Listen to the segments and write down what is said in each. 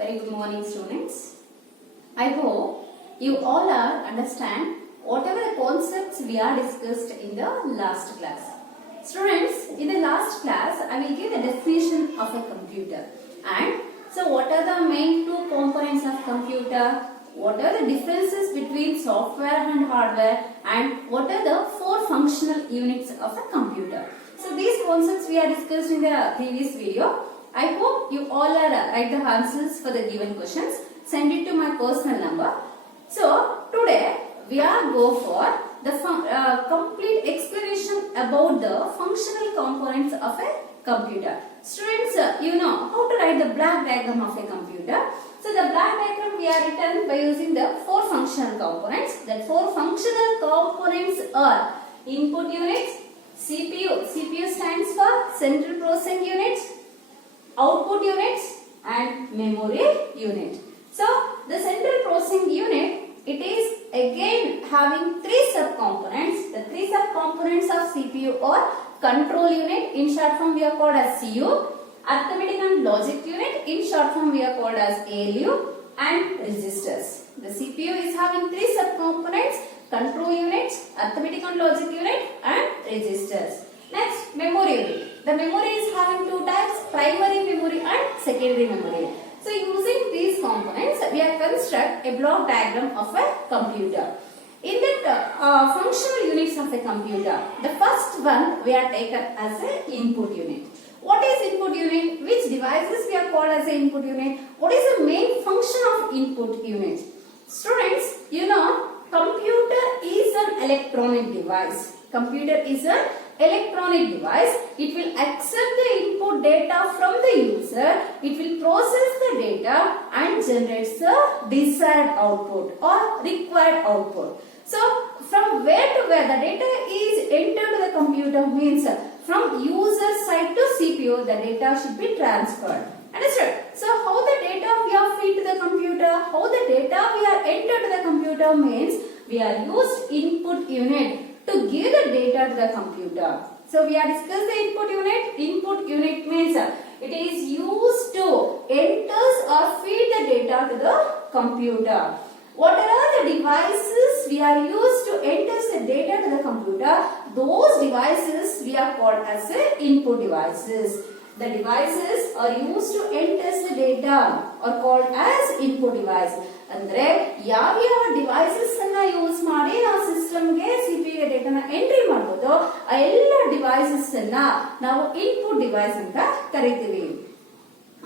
Very good morning, students. I hope you all are understand whatever the concepts we are discussed in the last class. Students, in the last class, I will give the definition of a computer. And so, what are the main two components of computer? What are the differences between software and hardware? And what are the four functional units of a computer? So, these concepts we are discussed in the previous video. I hope you all are write the answers for the given questions. Send it to my personal number. So, today we are go for the complete explanation about the functional components of a computer. Students, you know how to write the block diagram of a computer. So, the block diagram we are written by using the four functional components. The four functional components are input units, CPU. CPU stands for central processing unit, output units and memory unit. So, the central processing unit, it is again having three subcomponents. The three subcomponents of CPU are control unit, in short form we are called as CU, arithmetic and logic unit, in short form we are called as ALU, and registers. The CPU is having three subcomponents: control unit, arithmetic and logic unit and registers. Next, memory unit. The memory is having two types: primary memory and secondary memory. So, using these components, we are construct a block diagram of a computer. In that functional units of a computer, the first one we are taken as a input unit. What is input unit? Which devices we are called as an input unit? What is the main function of input unit? Students, you know, computer is an electronic device. Computer is an electronic device. It will accept the input data from the user. It will process the data and generates the desired output or required output. So, from where to where the data is entered to the computer means from user side to CPU, the data should be transferred. Understood? So, how the data we are feed to the computer, how the data we are entered to the computer means we are used input unit to give the data to the computer. So, we are discussing the input unit. Input unit means it is used to enter or feed the data to the computer. What are the devices we are used to enter the data to the computer? Those devices we are called as input devices. The devices are used to enter the data are called as input device. ಅಂದ್ರೆ ಯಾವ devices ಅನ್ನ use ಮಾಡಿ ನಾವು system ಗೆ CPU data ನ entry ಮಾಡಬಹುದು ಆ ಎಲ್ಲ ಡಿವೈಸಸ್ ಅನ್ನ ನಾವು ಇನ್ಪುಟ್ ಡಿವೈಸ್ ಅಂತ ಕರೀತೀವಿ.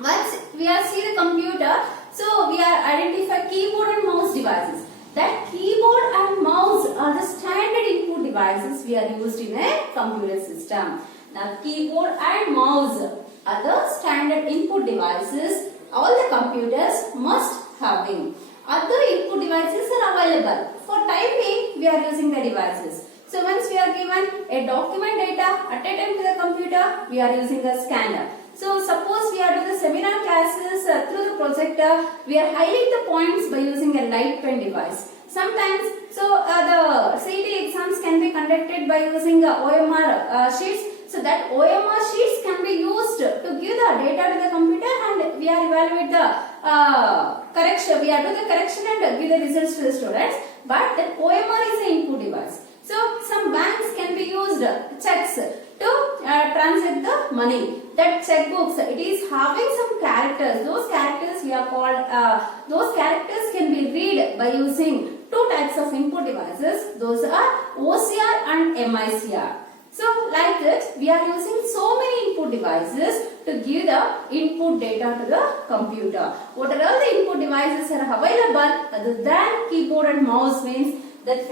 Once we are see the computer, so we are identify keyboard and mouse devices. That keyboard and mouse are the standard input devices we are used in a computer system. Now keyboard and mouse are the standard input devices all the computers must having. Other input devices are available. For typing, we are using the devices. So, once we are given a document data at a time to the computer, we are using a scanner. So, suppose we are doing the seminar classes through the projector, we are highlighting the points by using a light pen device. Sometimes, so the CET exams can be conducted by using OMR sheets. So, that OMR sheets can be used to give the data to the computer and we are evaluate the correction. We are doing the correction and give the results to the students. But that OMR is an input device. So, some banks can be used checks to transact the money. That checkbooks, it is having some characters. Those characters we are called, those characters can be read by using two types of input devices. Those are OCR and MICR. So, like that, we are using so many input devices to give the input data to the computer. What are all the input devices are available other than keyboard and mouse means that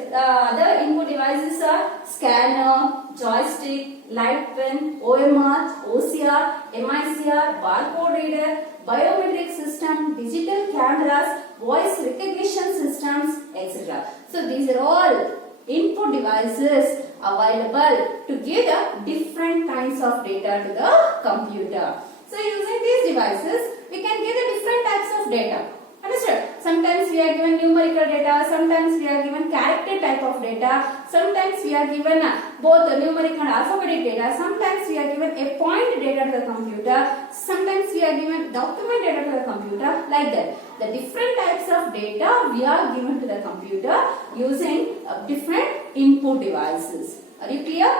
the input devices are scanner, joystick, light pen, OMR, OCR, MICR, barcode reader, biometric system, digital cameras, voice recognition systems, etc. So, these are all input devices available to give the different kinds of data to the computer. So, using these devices, we can give the different types of data. Understood? Sometimes we are given numerical data, sometimes we are given character type of of data. Sometimes we are given both numeric and alphabetic data. Sometimes we are given a point data to the computer. Sometimes we are given document data to the computer, like that. The different types of data we are given to the computer using different input devices. Are you clear?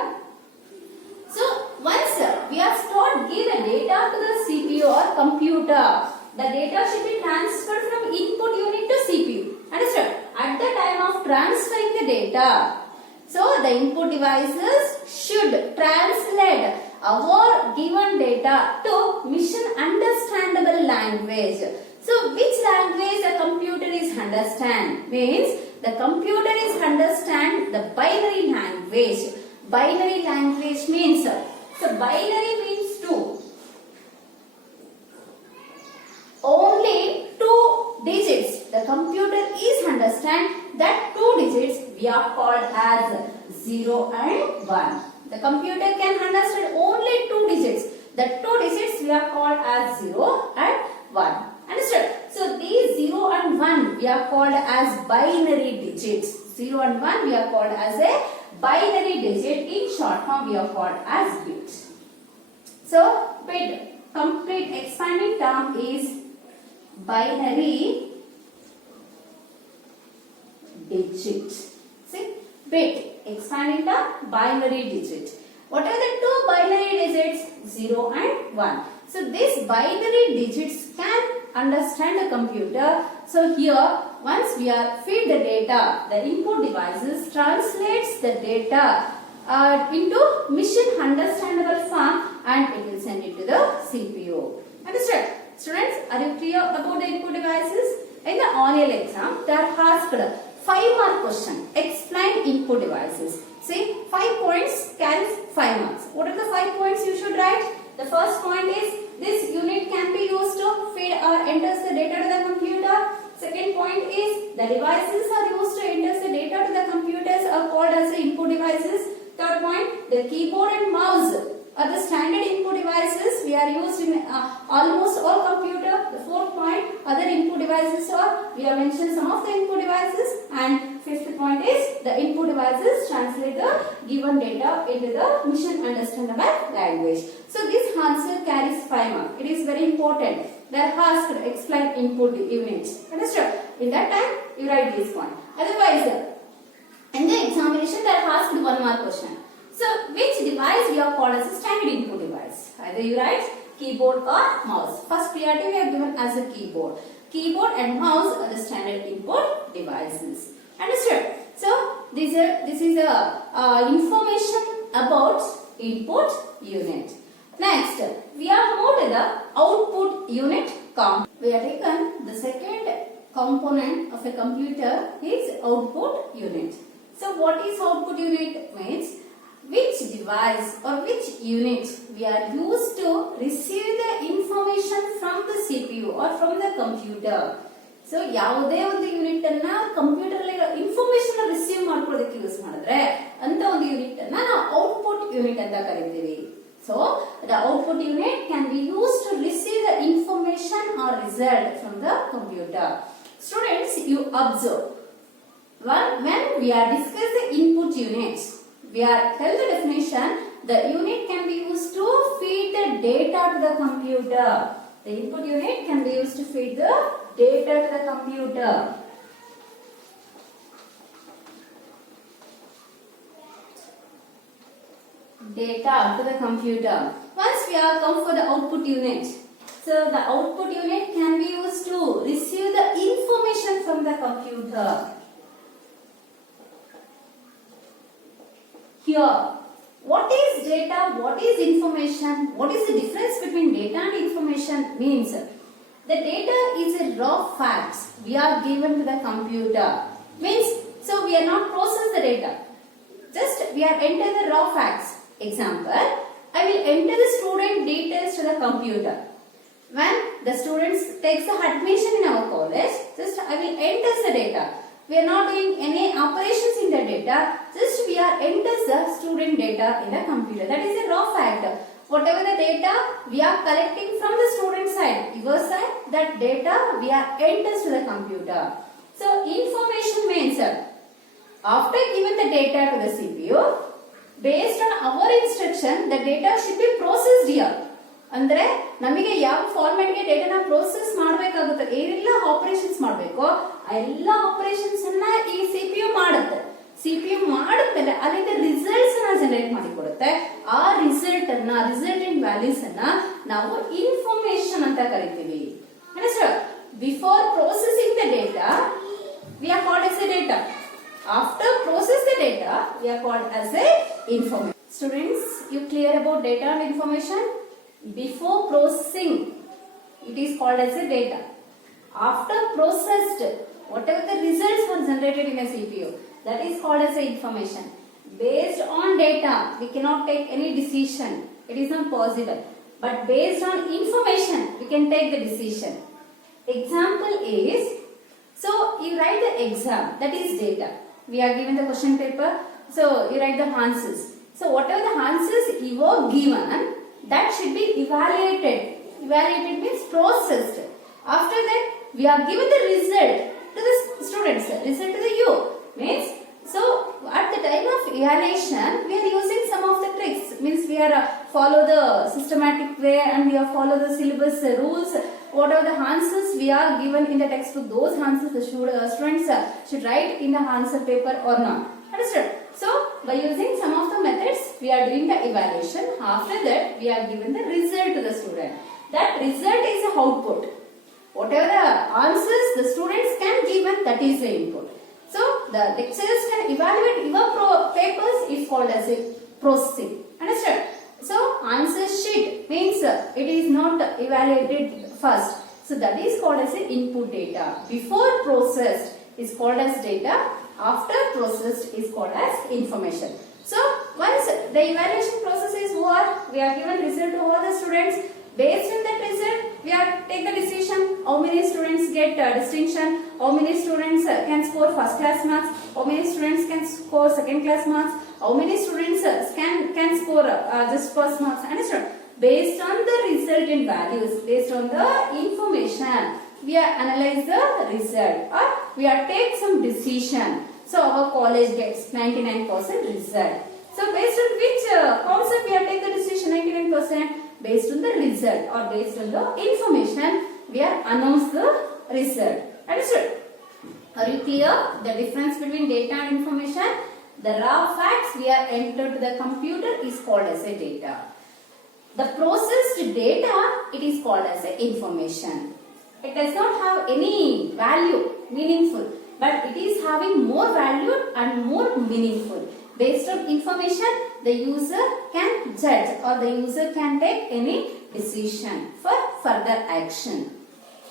So once we are stored, give the data to the CPU or computer. The data should be transferred from input unit to CPU. Understood? At the time of transferring the data, so the input devices should translate our given data to mission understandable language. So which language the computer is understand? Means the computer is understand the binary language. Binary language means, so binary means 2. Only 2 digits the computer is understand. That 2 digits we are called as 0 and 1. The computer can understand only 2 digits. The 2 digits we are called as 0 and 1. Understood? So these 0 and 1 we are called as binary digits. 0 and 1 we are called as a binary digit. In short form we are called as bit. So bit, complete expanding term is binary digit. See, bit, expanding term, binary digit. What are the 2 binary digits? 0 and 1. So these binary digits can understand the computer. So here, once we are feed the data, the input devices translates the data into mission understandable form and it will send it to the CPU. Understood? Students, are you clear about the input devices? In the annual exam, they are asked 5-mark question. Explain input devices. See, 5 points carries 5 marks. What are the 5 points you should write? The first point is this unit can be used to feed or enters the data to the computer. Second point is the devices are used to enter the data to the computers are called as the input devices. Third point, the keyboard and mouse are the standard input devices we are used in almost all computer. The fourth point, other input devices are, we have mentioned some of the input devices, and fifth point is the input devices translate the given data into the mission understandable language. So this answer carries 5 marks. It is very important. They are asked to explain input units. Understood? In that time, you write this point. Otherwise, in the examination, they are asked 1 mark question. So, which device we are called as a standard input device? Either you write keyboard or mouse. First priority we are given as a keyboard. Keyboard and mouse are the standard input devices. Understood? So, this is a information about input unit. Next, we are moved to the output unit component. We have taken the second component of a computer is output unit. So, what is output unit means? Which device or which unit we are used to receive the information from the CPU or from the computer. So, ಯಾವುದೇ ಒಂದು unit ಅನ್ನ computer ಅಲ್ಲಿ information receive ಮಾಡ್ಕೊಳ್ಳೋದಕ್ಕೆ use ಮಾಡಿದ್ರೆ ಅಂತ ಒಂದು unit ಅನ್ನ ನಾವು ಔಟ್ಪುಟ್ ಯೂನಿಟ್ ಅಂತ ಕರಿತೀವಿ. So, the output unit can be used to receive the information or result from the computer. Students, you observe when we are discussing the input units. We are tell the definition. The unit can be used to feed the data to the computer. The input unit can be used to feed the data to the computer. Data to the computer. Once we are come for the output unit. So the output unit can be used to receive the information from the computer. Here, what is data, what is information, what is the difference between data and information means the data is a raw facts we are given to the computer. Means, so we are not process the data. Just we are enter the raw facts. Example, I will enter the student details to the computer. When the students takes the admission in our college, just I will enter the data. We are not doing any operations in the data, just we are enters the student data in the computer. That is a raw fact. Whatever the data we are collecting from the student side, your side, that data we are enters to the computer. So information means After giving the data to the CPU, based on our instruction, the data should be processed here. ಅಂದ್ರೆ ನಮಗೆ ಯಾವ format ಗೆ ಡೇಟಾನ process ಮಾಡಬೇಕಾಗುತ್ತೆ, ಏನೆಲ್ಲ operations ಮಾಡಬೇಕು ಆ ಎಲ್ಲ operations ಅನ್ನ ಈ ಸಿಪಿಯು ಮಾಡುತ್ತೆ. ಸಿಪಿಯು ಮಾಡುತ್ತೆ, ಅಲ್ಲಿಂದ ರಿಸಲ್ಟ್ಸ್ ಅನ್ನ ಜನರೇಟ್ ಮಾಡಿ ಕೊಡುತ್ತೆ. ಆ ರಿಸಲ್ಟೆಂಟ್ ವ್ಯಾಲ್ಯೂಸ್ ಅನ್ನ ನಾವು ಇನ್ಫಾರ್ಮೇಶನ್ ಅಂತ ಕರಿತೀವಿ. Before processing the data we are called as a data. After process the data, we are called as a information. Students, you clear about data and information? Before processing, it is called as a data. After processed, whatever the results were generated in a CPU, that is called as a information. Based on data, we cannot take any decision. It is not possible. But based on information, we can take the decision. Example is, so you write the exam, that is data. We are given the question paper, so you write the answers. So whatever the answers you were given, that should be evaluated. Evaluated means processed. After that, we are given the result to the students. Result to the you means, so at the time of evaluation, we are using some of the tricks. Means we are follow the systematic way and we are follow the syllabus rules. Whatever the answers we are given in the textbook, those answers the students should write in the answer paper or not. Understood? So by using some of the methods, we are doing the evaluation. After that, we are given the result to the student. That result is the output. Whatever the answers the students can given, that is the input. So the lecturers can evaluate your papers is called as a processing. Understood? So answer sheet means it is not evaluated first. So that is called as a input data. Before processed is called as data. After processed is called as information. So once the evaluation process is over, we are given result to all the students. Based on that result, we are take the decision how many students get distinction, how many students can score first class marks, how many students can score second class marks, how many students can score just first marks. Understood? Based on the resultant values, based on the information, we are analyze the result or we are take some decision. So our college gets 99% result. So based on which concept we are take the decision 99%? Based on the result or based on the information, we are announce the result. Understood? Are you clear? The difference between data and information? The raw facts we are entered to the computer is called as a data. The processed data, it is called as a information. It does not have any value, meaningful, but it is having more value and more meaningful. Based on information, the user can judge or the user can take any decision for further action.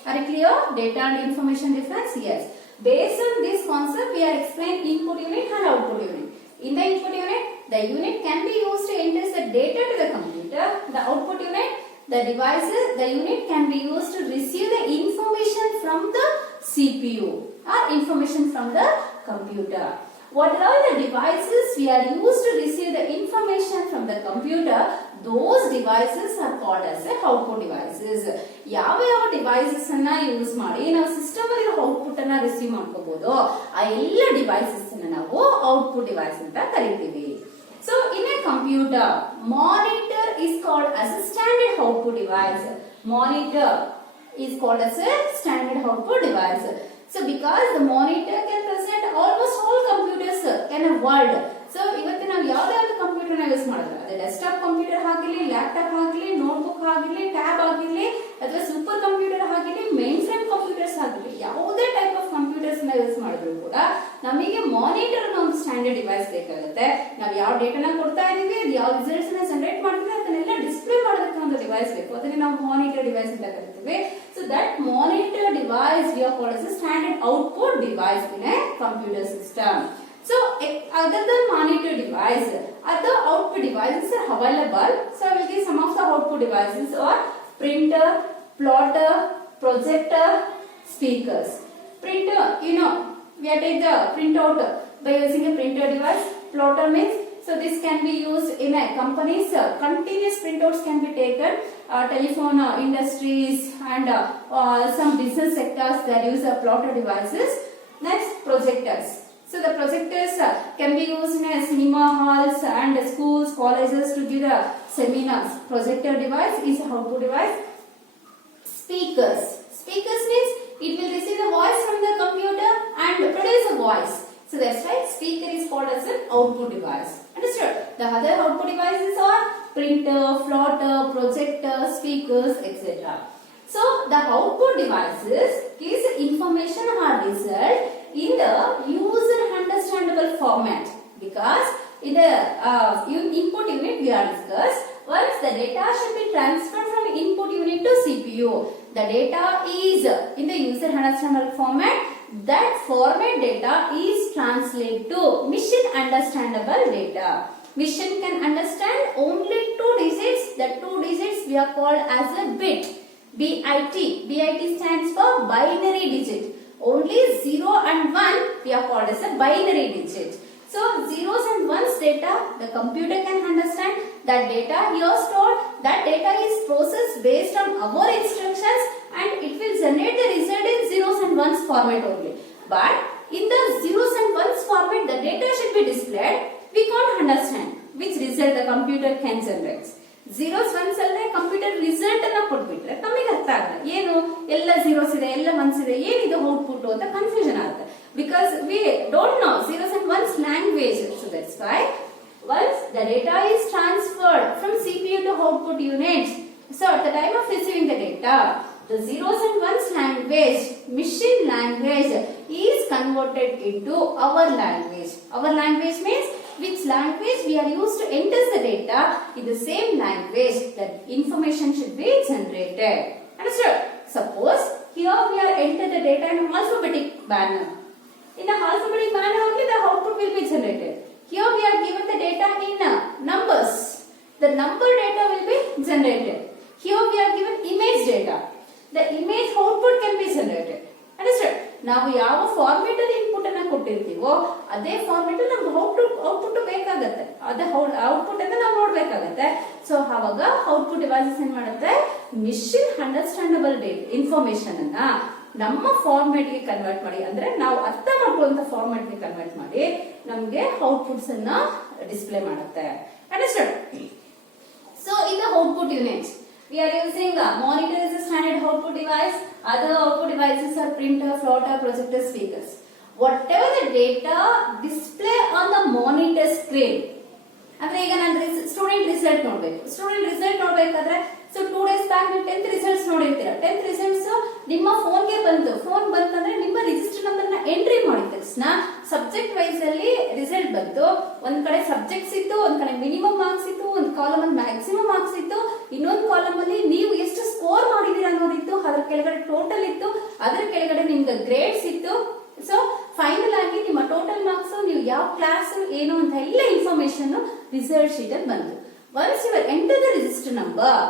Are you clear? Data and information difference? Yes. Based on this concept, we are explaining input unit and output unit. In the input unit, the unit can be used to enter the data to the computer. The output unit, the devices, the unit can be used to receive the information from the CPU or information from the computer. What are the devices we are used to receive the information from the computer? Those devices are called as the output devices. ಯಾವ devices ಅನ್ನ use ಮಾಡಿ ನಾವು system ಅಲ್ಲಿ output ಅನ್ನ receive ಮಾಡ್ಕೋಬಹುದು, ಆ ಎಲ್ಲ devices ಅನ್ನ ನಾವು ಔಟ್ಪುಟ್ ಡಿವೈಸ್ ಅಂತ ಕರಿತೀವಿ. So in a computer, monitor is called as a standard output device. Monitor is called as a standard output device. So because the monitor can present almost all computers in a world. So ಇವತ್ತು ನಾವು ಯಾವ್ದಾದ್ರು computer ನ use ಮಾಡಿದ್ರೆ ಅದು desktop computer ಆಗಿರಲಿ, laptop ಆಗಿರಲಿ, notebook ಆಗಿರಲಿ, tab ಆಗಿರಲಿ ಅಥವಾ ಸೂಪರ್ ಕಂಪ್ಯೂಟರ್ ಆಗಿರಲಿ, ಮೇನ್ ಫ್ರೇಮ್ ಕಂಪ್ಯೂಟರ್ಸ್ ಆಗಿರಲಿ, ಯಾವುದೇ ಟೈಪ್ ಆಫ್ ಕಂಪ್ಯೂಟರ್ಸ್ ನ ಯೂಸ್ ಮಾಡಿದ್ರು ಕೂಡ ನಮಗೆ ಮಾನಿಟರ್ ಅನ್ನೋ ಒಂದು ಸ್ಟ್ಯಾಂಡರ್ಡ್ ಡಿವೈಸ್ ಬೇಕಾಗುತ್ತೆ. ನಾವು ಯಾವ ಡೇಟಾನ ಕೊಡ್ತಾ ಇದೀವಿ, ಅದು ಯಾವ ರಿಸಲ್ಟ್ಸ್ ನ ಜನರೇಟ್ ಮಾಡ್ತೀವಿ ಅದನ್ನೆಲ್ಲ ಡಿಸ್ಪ್ಲೇ ಮಾಡೋದಕ್ಕೆ ಒಂದು ಡಿವೈಸ್ ಬೇಕು. ಅದನ್ನ ನಾವು ಮಾನಿಟರ್ ಡಿವೈಸ್ ಅಂತ ಕರಿತೀವಿ. So that monitor device we are called as a standard output device in a computer system. So other than monitor device, other output devices are available. So I will give some of the output devices are printer, plotter, projector, speakers. Printer, you know, we are take the printout by using a printer device. Plotter means, so this can be used in a company's continuous printouts can be taken. Telephone industries and some business sectors that use plotter devices. Next, projectors. So the projectors can be used in cinema halls and schools, colleges to give the seminars. Projector device is output device. Speakers. Speakers means it will receive the voice from the computer and produce a voice. So that's why speaker is called as an output device. Understood? The other output devices are printer, plotter, projector, speakers, etc. So the output devices gives information or result in the user understandable format, because in the input unit we are discussed. Once the data should be transferred from input unit to CPU, the data is in the user understandable format. That format data is translated to machine understandable data. Machine can understand only 2 digits. The 2 digits we are called as a bit. BIT. BIT stands for binary digit. Only 0 and 1 we are called as a binary digit. So zeros and ones data the computer can understand. That data here stored, that data is processed based on our instructions and it will generate the result in zeros and ones format only. But in the zeros and ones format the data should be displayed. We can't understand which result the computer can generate. Zeros ones alle computer result anna kodbitre namige artha agalla ಏನು ಎಲ್ಲ zeros ಇದೆ ಎಲ್ಲ ones ಇದೆ ಏನಿದು output ಅಂತ confusion ಆಗುತ್ತೆ, because we don't know zeros and ones language. So that's why once the data is transferred from CPU to output unit, so at the time of receiving the data, the zeros and ones language, machine language, is converted into our language. Our language means which language we are used to enter the data. In the same language that information should be generated. Understood? Suppose here we are enter the data in alphabetic manner. In the alphabetic manner only the output will be generated. Here we are given the data in numbers. The number data will be generated. Here we are given image data. The image output can be generated. Understood? ನಾವು ಯಾವ format ಅಲ್ಲಿ input ಅನ್ನ ಕೊಟ್ಟಿರ್ತೀವೋ ಅದೇ format ನಮ್ಗೆ output ಬೇಕಾಗತ್ತೆ. ಅದೇ output ಅಂತ ನಾವು ನೋಡ್ಬೇಕಾಗತ್ತೆ. ಸೊ ಆವಾಗ ಔಟ್ಪುಟ್ ಡಿವೈಸಸ್ ಏನ್ ಮಾಡುತ್ತೆ, ಮಿಷಿನ್ ಅಂಡರ್ಸ್ಟ್ಯಾಂಡಬಲ್ ಇನ್ಫಾರ್ಮೇಶನ್ ಅನ್ನ ನಮ್ಮ ಫಾರ್ಮೆಟ್ ಗೆ ಕನ್ವರ್ಟ್ ಮಾಡಿ, ಅಂದ್ರೆ ನಾವು ಅರ್ಥ ಮಾಡ್ಕೊಳ್ಳುವಂತ ಫಾರ್ಮೆಟ್ ಗೆ ಕನ್ವರ್ಟ್ ಮಾಡಿ ನಮ್ಗೆ ಔಟ್ಪುಟ್ಸ್ ಅನ್ನ ಡಿಸ್ಪ್ಲೇ ಮಾಡುತ್ತೆ. Understand? So in the output unit we are using monitor as a standard output device. Other output devices are printer, plotter, projector, speakers. Whatever the data display on the monitor screen, ಅಂದ್ರೆ ಈಗ ನಾನು student result ನೋಡ್ಬೇಕು. Student result ನೋಡ್ಬೇಕಾದ್ರೆ so 2 days back ನೀವು 10th results ನೋಡಿರ್ತೀರಾ. 10th results ನಿಮ್ಮ ಫೋನ್ಗೆ ಬಂತು. ಫೋನ್ ಬಂತಂದ್ರೆ ನಿಮ್ಮ ರಿಜಿಸ್ಟರ್ ನಂಬರ್ ನ ಎಂಟ್ರಿ ಮಾಡಿದ ತಕ್ಷಣ ಸಬ್ಜೆಕ್ಟ್ ವೈಸ್ ಅಲ್ಲಿ ರಿಸಲ್ಟ್ ಬಂತು. ಒಂದ್ ಕಡೆ ಸಬ್ಜೆಕ್ಟ್ಸ್ ಇತ್ತು, ಒಂದ್ ಕಡೆ ಮಿನಿಮಮ್ ಮಾರ್ಕ್ಸ್ ಇತ್ತು, ಒಂದ್ ಕಾಲಮ್ ಅಲ್ಲಿ ಮ್ಯಾಕ್ಸಿಮಮ್ ಮಾರ್ಕ್ಸ್ ಇತ್ತು, ಇನ್ನೊಂದು ಕಾಲಮ್ ಅಲ್ಲಿ ನೀವು ಎಷ್ಟು ಸ್ಕೋರ್ ಮಾಡಿದೀರಾ ಅನ್ನೋದಿತ್ತು, ಅದ್ರ ಕೆಳಗಡೆ ಟೋಟಲ್ ಇತ್ತು, ಅದ್ರ ಕೆಳಗಡೆ ನಿಮ್ಗೆ ಗ್ರೇಡ್ಸ್ ಇತ್ತು. ಸೊ ಫೈನಲ್ ಆಗಿ ನಿಮ್ಮ ಟೋಟಲ್ ಮಾರ್ಕ್ಸ್, ನೀವು ಯಾವ ಕ್ಲಾಸ್ ಏನು ಅಂತ ಎಲ್ಲ ಇನ್ಫಾರ್ಮೇಶನ್ ರಿಸಲ್ಟ್ ಶೀಟ್ ಅಲ್ಲಿ ಬಂತು. Once you enter the register number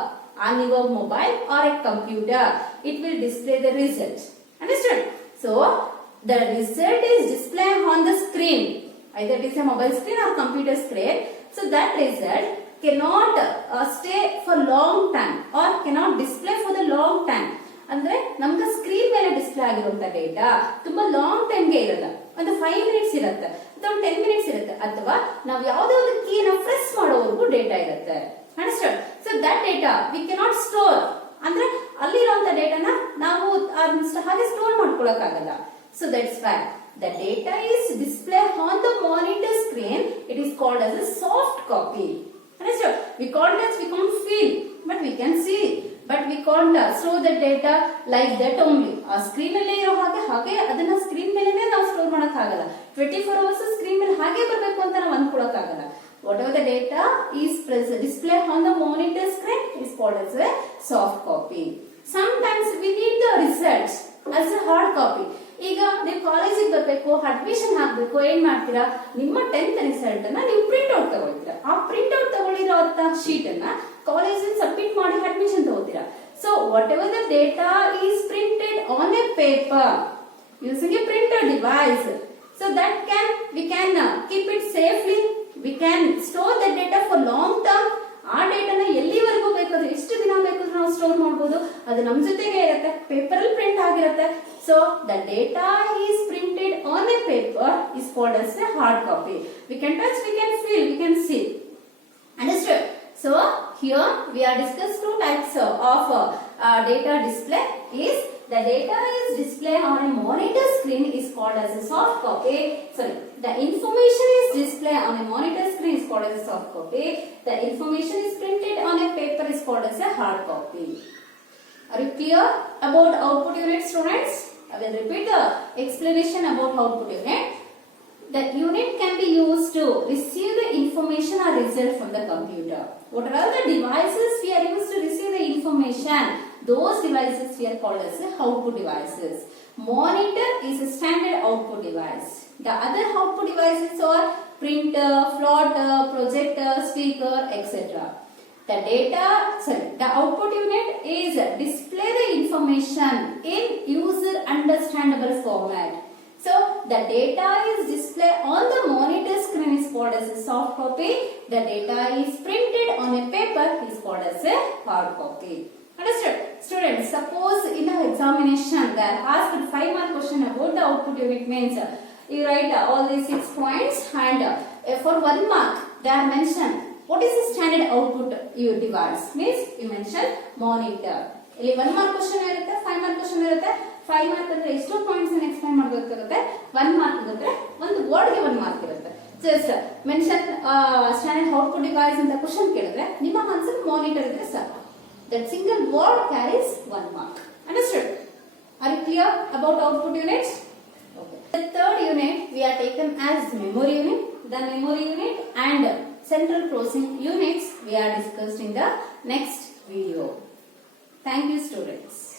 on your mobile or a computer, it will display the result. Understood? So the result is displayed on the screen, either it is a mobile screen or computer screen. So that result cannot stay for long time or cannot display for the long time. ಅಂದ್ರೆ ನಮ್ಗೆ screen ಮೇಲೆ display ಆಗಿರುವಂತ data ತುಂಬಾ long ಟೈಮ್ಗೆ ಇರಲ್ಲ. ಒಂದು 5 minutes ಇರುತ್ತೆ ಅಥವಾ 10 minutes ಇರುತ್ತೆ, ಅಥವಾ ನಾವು ಯಾವುದೋ ಒಂದು ಕೀನ ಪ್ರೆಸ್ ಮಾಡೋವರೆಗೂ ಡೇಟಾ ಇರುತ್ತೆ. Understood? So that data we cannot store. ಅಂದ್ರೆ ಅಲ್ಲಿರುವಂತ ಡೇಟಾನ ನಾವು ಹಾಗೆ store ಮಾಡ್ಕೊಳ್ಳೋಕ್ಕಾಗಲ್ಲ. So that's why the data is displayed on the monitor screen. It is called as a soft copy. Understood? We can't feel, but we can see. But we can't store the data like that only. ಆ screen ಅಲ್ಲೇ ಇರೋ ಹಾಗೆ ಅದನ್ನ screen ಮೇಲೆನೇ ನಾವು store ಮಾಡೋಕ್ಕಾಗಲ್ಲ. 24 hours screen ಮೇಲೆ ಹಾಗೆ ಬರಬೇಕು ಅಂತ ನಾವು ಅನ್ಕೊಳ್ಳೋಕ್ಕಾಗಲ್ಲ. Whatever the data is displayed on the monitor screen is called as a soft copy. Sometimes we need the results as a hard copy. ಈಗ ನೀವು ಕಾಲೇಜಿಗೆ ಬರಬೇಕು, ಅಡ್ಮಿಷನ್ ಆಗಬೇಕು, ಏನ್ ಮಾಡ್ತೀರಾ, ನಿಮ್ಮ 10th ರಿಸಲ್ಟ್ ಅನ್ನ ನೀವು ಪ್ರಿಂಟ್ ಔಟ್ ತಗೊಳ್ತೀರಾ. ಆ ಪ್ರಿಂಟ್ ಔಟ್ ತಗೊಳ್ಳಿರೋ ಶೀಟ್ ಅನ್ನ ಕಾಲೇಜಲ್ಲಿ ಸಬ್ಮಿಟ್ ಮಾಡಿ ಅಡ್ಮಿಷನ್ ತಗೋತೀರಾ. So whatever the data is printed on a paper using a printer device, so that we can keep it safely. We can store the data for long term. ಆ ಡೇಟಾನ ಎಲ್ಲಿವರೆಗೂ ಬೇಕಾದ್ರೂ ಎಷ್ಟು ದಿನ ಬೇಕಾದ್ರೂ ನಾವು store ಮಾಡಬಹುದು. ಅದು ನಮ್ಮ ಜೊತೆಗೆ ಇರುತ್ತೆ, ಪೇಪರ್ ಅಲ್ಲಿ ಪ್ರಿಂಟ್ ಆಗಿರುತ್ತೆ. So the data is printed on a paper is called as a hard copy. We can touch, we can feel, we can see. Understood? So here we are discussed two types of data display. Is the data is displayed on a monitor screen is called as a soft copy. Sorry, the information is displayed on a monitor screen is called as a soft copy. The information is printed on a paper is called as a hard copy. Are you clear about output unit, students? I will repeat the explanation about output unit. The unit can be used to receive the information or result from the computer. What are the devices we are used to receive the information? Those devices we are called as the output devices. Monitor is a standard output device. The other output devices are printer, plotter, projector, speaker, etc. The output unit is display the information in user understandable format. So the data is displayed on the monitor screen is called as a soft copy. The data is printed on a paper is called as a hard copy. Understood? Students, suppose in the examination they are asked 5 mark question about the output unit means you write all these 6 points and for 1 mark they are mentioned what is the standard output device means you mention monitor. ಇಲ್ಲಿ 1 mark question ಇರುತ್ತೆ 5 mark question ಇರುತ್ತೆ 5 mark ಅಂದ್ರೆ ಎಷ್ಟು points ಅನ್ನು explain ಮಾಡಬೇಕಾಗುತ್ತೆ 1 mark ಅಂದ್ರೆ ಒಂದು word ಗೆ 1 mark ಇರುತ್ತೆ just mention standard output device ಅಂತ ಕ್ವೆಶ್ಚನ್ ಕೇಳಿದ್ರೆ ನಿಮ್ಮ ಆನ್ಸರ್ ಮಾನಿಟರ್ ಇದ್ರೆ ಸಾಕು that single word carries 1 mark. Understood? Are you clear about output units? Okay. The third unit we are taken as memory unit. The memory unit and central processing units we are discussed in the next video. Thank you, students.